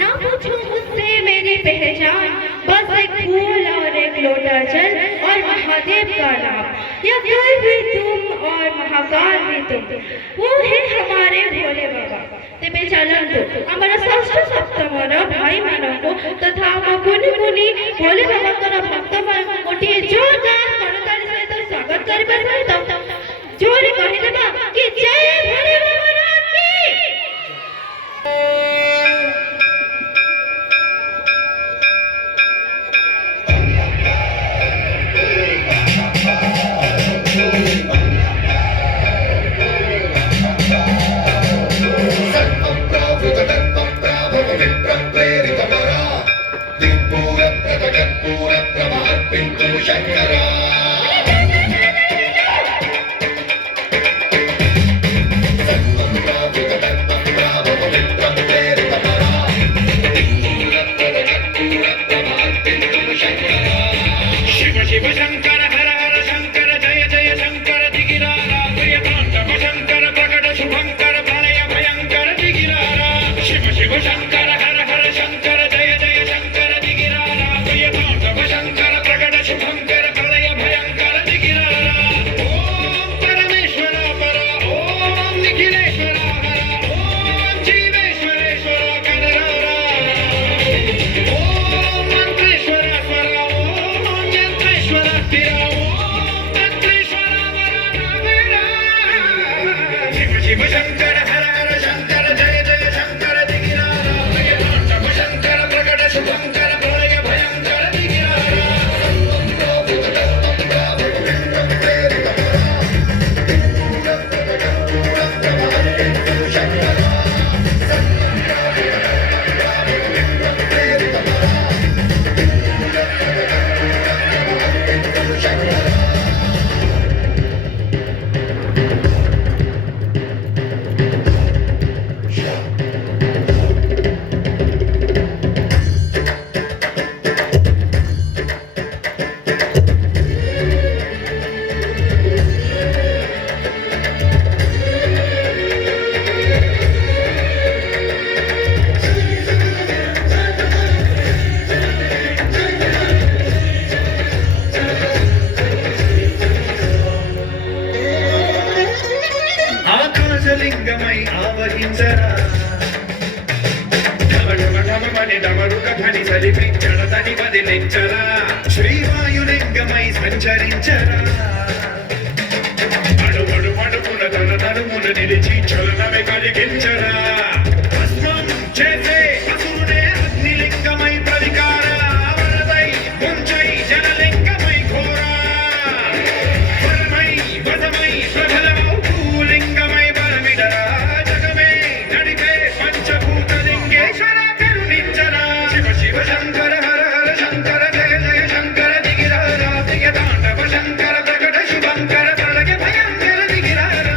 ना पूछो मुझसे मेरी पहचान, बस एक फूल और एक लोटा जल और महादेव का नाम, या फिर भी तुम और महाकाल भी तुम, वो है हमारे भोले बाबा। तेबे चलंतु हमारा षष्ठ सप्तमर भाई मानक तथा गुणी गुणी भोले बाबा भक्त मान गोटे जोरदार करताली सहित स्वागत करिबा सहित जोरे कहि देबा कि जय भोले बाबा नाथ की। లింగమై ఆవహించరా ఢమఢమఢమని డమరుక ధ్వని సలిపించడతని వదిలించరా శ్రీవాయులింగమై సంచరించరా అడుగడు అడుగున తన నడుమున నిలిచి చలనమే కలిగించరా భస్మం చేసే అసురుడే అగ్నిలింగమై ప్రవికార వరదై ముంచై జనలింగమై ఘోరా వరమై వదమై ప్రబలమౌ భూలింగమై బలమిడరా జగమే నడిపే పంచభూత లింగేశ్వర కరుణించరా శివ శివ శంకర హర హర శంకర జయ జయ శంకర దిగిరారా ప్రియ తాండవ శంకర ప్రకట శుభంకర ప్రళయ భయంకర దిగిరారా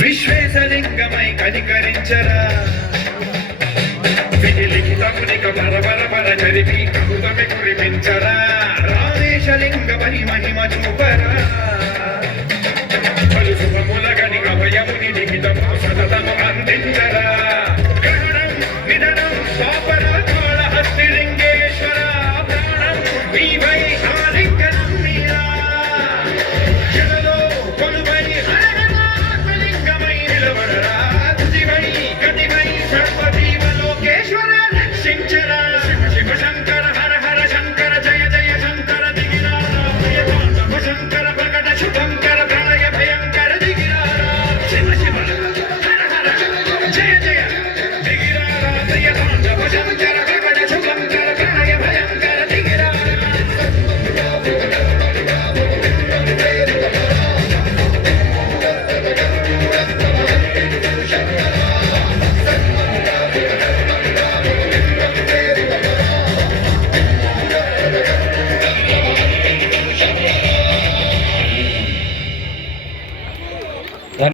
విశ్వేశలింగమై కనికరించరా విధి లిఖితమునిక పర పర పర చరిపి కృతమి కురిపించరా రామేశలింగమై మహిమ చూపరా పలు శుభముల గణిక భయముని లిఖితము సతతము అందించరా